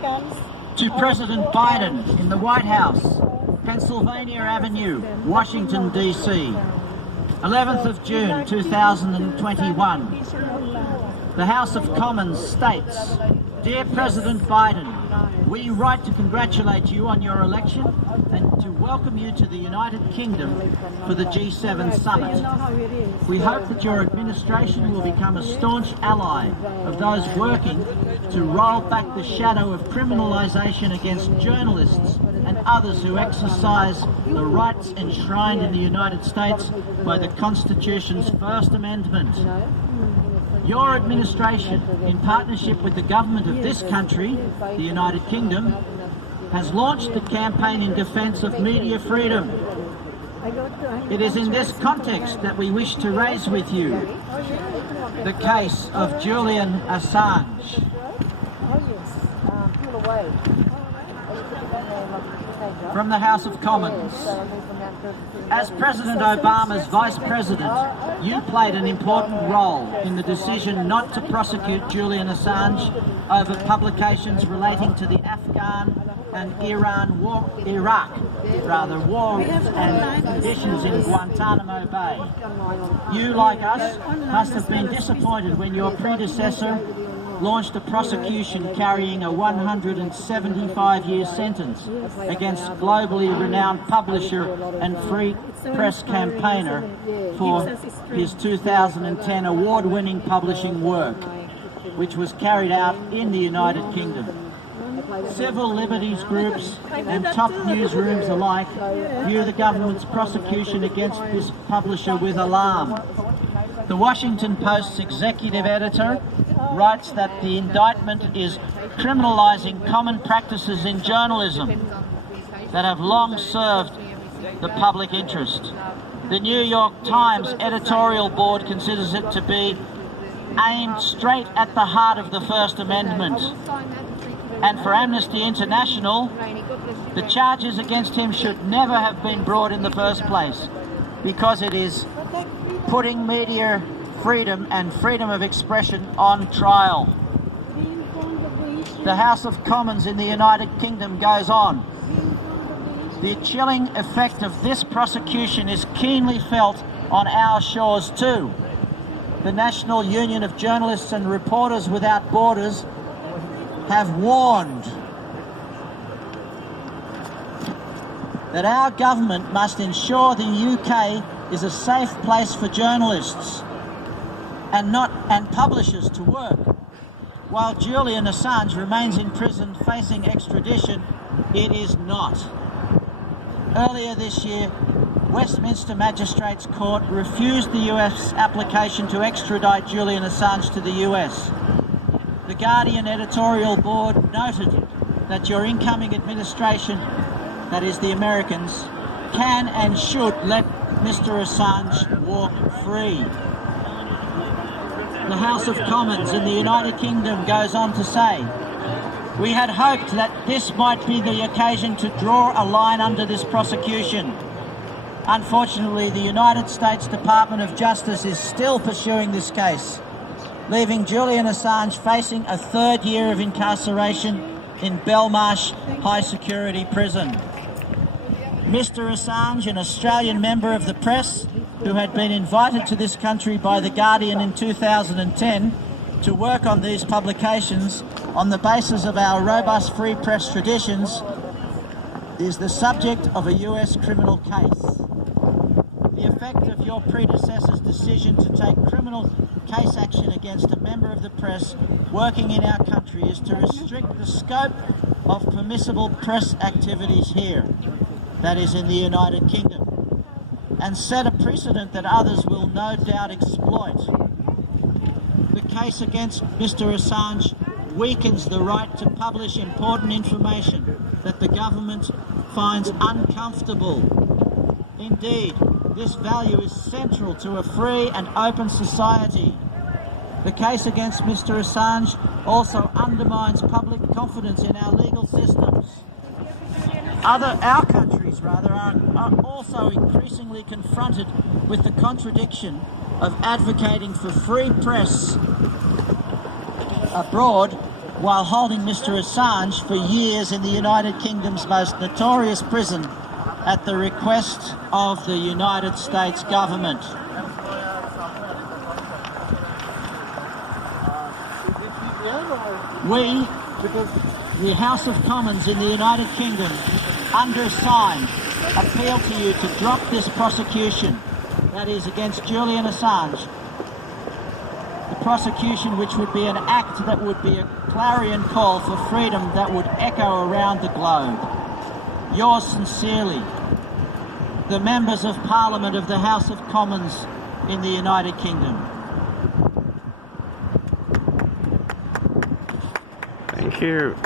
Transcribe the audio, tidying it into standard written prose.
To President Biden in the White House, Pennsylvania Avenue, Washington, D.C. 11th of June 2021. The House of Commons states, Dear President Biden, we write to congratulate you on your election and to welcome you to the United Kingdom for the G7 summit. We hope that your administration will become a staunch ally of those working to roll back the shadow of criminalisation against journalists and others who exercise the rights enshrined in the United States by the Constitution's First Amendment. Your administration, in partnership with the government of this country, the United Kingdom, has launched the campaign in defence of media freedom. It is in this context that we wish to raise with you the case of Julian Assange. From the House of Commons. As President Obama's Vice President, you played an important role in the decision not to prosecute Julian Assange over publications relating to the Afghan and Iraq wars and conditions in Guantanamo Bay. You, like us, must have been disappointed when your predecessor launched a prosecution carrying a 175-year sentence against globally renowned publisher and free press campaigner for his 2010 award-winning publishing work, which was carried out in the United Kingdom. Civil liberties groups and top newsrooms alike view the government's prosecution against this publisher with alarm. The Washington Post's executive editor writes that the indictment is criminalising common practices in journalism that have long served the public interest. The New York Times editorial board considers it to be aimed straight at the heart of the First Amendment. And for Amnesty International, the charges against him should never have been brought in the first place, because it is putting media freedom and freedom of expression on trial. The House of Commons in the United Kingdom goes on. The chilling effect of this prosecution is keenly felt on our shores too. The National Union of Journalists and Reporters Without Borders have warned that our government must ensure the UK is a safe place for journalists and publishers to work. While Julian Assange remains in prison facing extradition, it is not. Earlier this year, Westminster Magistrates Court refused the US application to extradite Julian Assange to the US. The Guardian editorial board noted that your incoming administration, that is the Americans, can and should let Mr. Assange walk free. The House of Commons in the United Kingdom goes on to say, we had hoped that this might be the occasion to draw a line under this prosecution. Unfortunately, the United States Department of Justice is still pursuing this case, leaving Julian Assange facing a third year of incarceration in Belmarsh High Security Prison. Mr. Assange, an Australian member of the press who had been invited to this country by The Guardian in 2010 to work on these publications on the basis of our robust free press traditions, is the subject of a US criminal case. The effect of your predecessor's decision to take criminal case action against a member of the press working in our country is to restrict the scope of permissible press activities here, that is in the United Kingdom, and set a precedent that others will no doubt exploit. The case against Mr. Assange weakens the right to publish important information that the government finds uncomfortable. Indeed, this value is central to a free and open society. The case against Mr. Assange also undermines public confidence in our legal systems. Our countries are also increasingly confronted with the contradiction of advocating for free press abroad while holding Mr. Assange for years in the United Kingdom's most notorious prison at the request of the United States government. We, the House of Commons in the United Kingdom, undersigned, appeal to you to drop this prosecution, that is against Julian Assange. The prosecution which would be an act that would be a clarion call for freedom that would echo around the globe. Yours sincerely, the Members of Parliament of the House of Commons in the United Kingdom. Thank you.